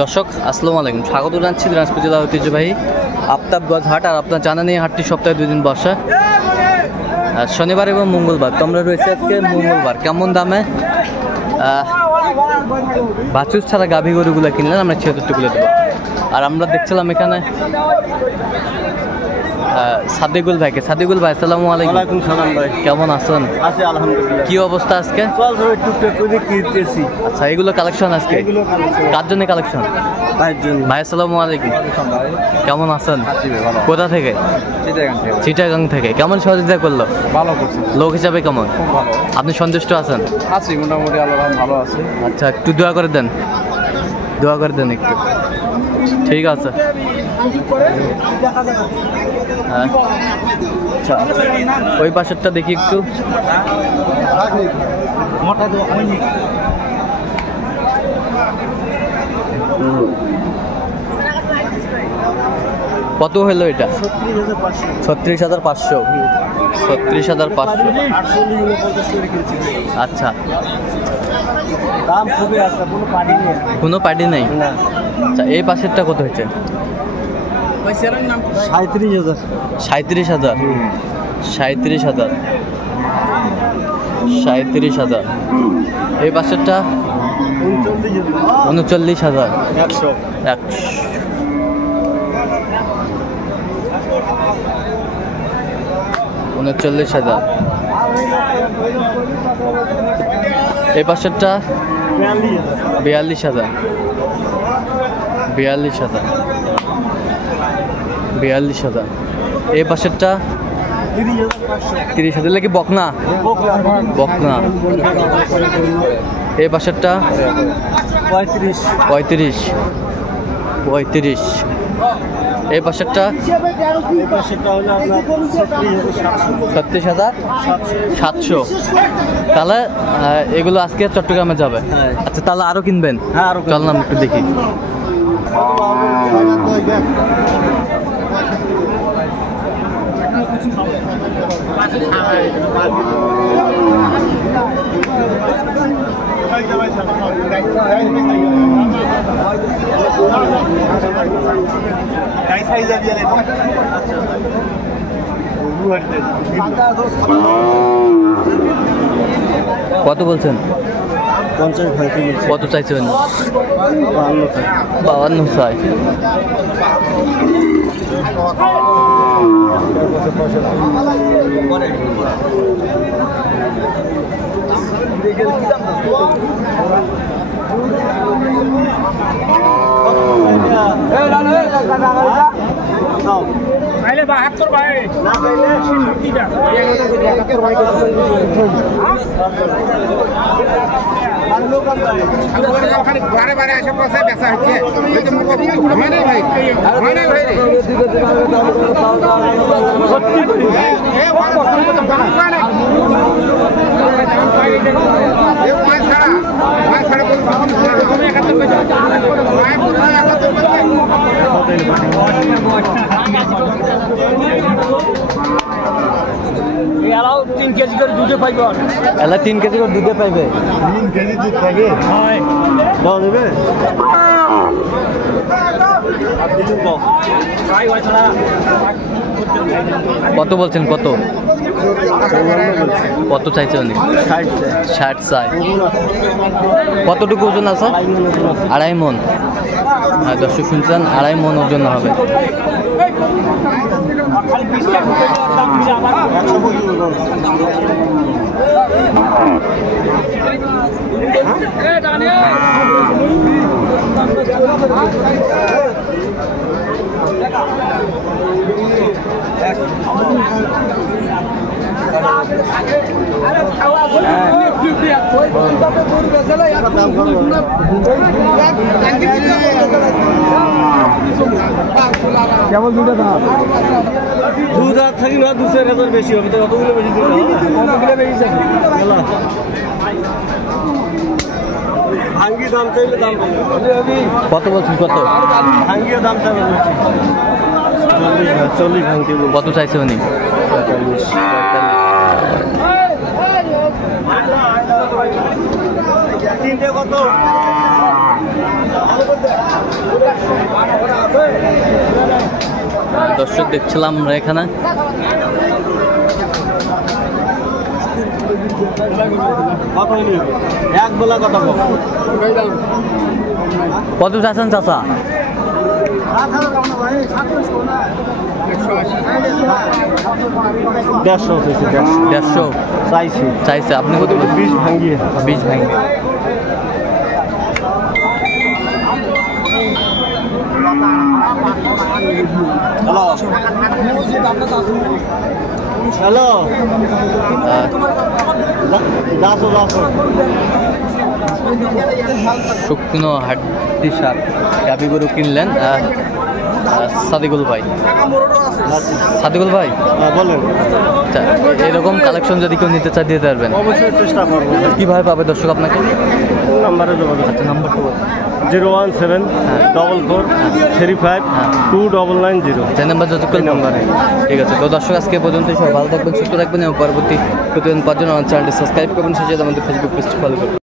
দর্শক আসসালামু আলাইকুম, স্বাগত জানাচ্ছি দিনাজপুর জেলা ঐতিহ্যবাহী আফতাবগঞ্জ হাট। আর আপনার জানা নেই হাটটি সপ্তাহে 2 দিন বসে, শনিবার এবং মঙ্গলবার। তোমরা রয়েছে আজকে মঙ্গলবার। কেমন দামে বাছুর ছাড়া গাভী গরুগুলো কিনলেন আমরা 76 দেবো। আর আমরা দেখছিলাম এখানে সাদিকুল ভাইকে। সাদিকুল ভাই আসসালামু আলাইকুম। ওয়ালাইকুম সালাম ভাই, কেমন আছেন? আছি আলহামদুলিল্লাহ। কি অবস্থা আজকে? টুকটাক করে কিনতেছি। আচ্ছা, এগুলো কালেকশন আজকে কার জন্য কালেকশন? ভাইয়ের জন্য। ভাই আসসালামু আলাইকুম, কেমন আছেন? কোথা থেকে? চিটাগাং থেকে। কেমন সহযোগিতা করলো? ভালো করছে, লোক হিসাবে কেমন? খুব ভালো। আপনি সন্তুষ্ট আছেন? আছি মোটামুটি, আল্লাহ ভালো আছে। আচ্ছা, একটু দোয়া করে দেন, দোয়া করে দেন একটু। ঠিক আছে। হ্যাঁ, আচ্ছা, ওই পাশেরটা দেখি একটু। কত হলো এটা? 36,500। 36,500। আচ্ছা, দাম খুবই আছে, কোনো পার্টি নেই। কোনো পার্টি নেই? আচ্ছা, এই পাশেরটা কত হয়েছে? 37,000। 37,000। 37,000। 37,000। এই পাশেরটা 39,000। 100। 39,000। এই পাশেরটা 42,000। 42,000। 42,000। এই পাশেরটা 30,000। লাগে বকনা? বকনা। এই পাশেরটা 35। 35। এই পাশেরটা 36,700। তাহলে এগুলো আজকে চট্টগ্রামে যাবে? আচ্ছা, তাহলে আরো কিনবেন? চল না একটু দেখি। কত বলছেন? 50 ভাই। কত চাইছেন? 52 চাই। पहले 72 भाई ना पहले 71 भाई খালি বারে বারে এসে পয়সা বেচা হচ্ছে। ওই তো মানে ভাই মানে ভাই রে সত্যি করি এ বড় মানে এ মাছ ছাড়া তুমি 71 পয়সা ভাই কোথায় 71 পয়সা এলাও 3 কেজি করে দুধে পাইবে। এলা 3 কেজি করে দুধে পাইবে? 3 কেজি দুধ পাবে? হ্যাঁ, দাও দেবে। কত বলছেন? কত কত চাইছে উনি? 60 চাই। কতটুকু ওজন আছে? 2.5 মণ। হ্যাঁ দর্শক শুনছেন, 2.5 মণ ওজন হবে। কেমন দুধের দাম? দুধ আর থাকি না, 2-4,000 বেশি হবে। তো কতগুলো বেশি দিল? কতগুলো বেশি যাবে? ভাঙ্গি দাম চাইলে দাম কত বলছেন? কত ভাঙ্গিও দাম চাইলে 40 ভাঙ্গি। কত চাইছে উনি? 45। তিনটে কত? দর্শক দেখছিলাম আমরা এখানে এক বেলা কথা বল কত চাচ্ছেন চাচা? দেড়শো 150 চাইছি চাইছে, আপনি কত? 20 ভাঙ্গিয়ে 20 ভাঙবে। হ্যালো যাচ্ছো শুকনো হাড্ডি সার গাভী গরু কিনলেন সাদিকুল ভাই। সাদিকুল ভাই, বলেন। আচ্ছা, এরকম কালেকশন যদি কেউ নিতে চায় দিতে পারবেন? অবশ্যই চেষ্টা করবো। কিভাবে পাবে দর্শক আপনাকে? নাম্বারে যোগাযোগ। আচ্ছা, নাম্বারটা বলুন। 01744329990। যে নাম্বার যত নাম্বারে। ঠিক আছে, তো দর্শক আজকে পর্যন্ত সবাই ভালো থাকবেন, সুস্থ থাকবেন এবং পরবর্তী প্রতিদিন পাওয়ার জন্য আমার চ্যানেলটি সাবস্ক্রাইব করবেন, সেই সাথে আমাদের ফেসবুক পেজটি ফলো করবেন।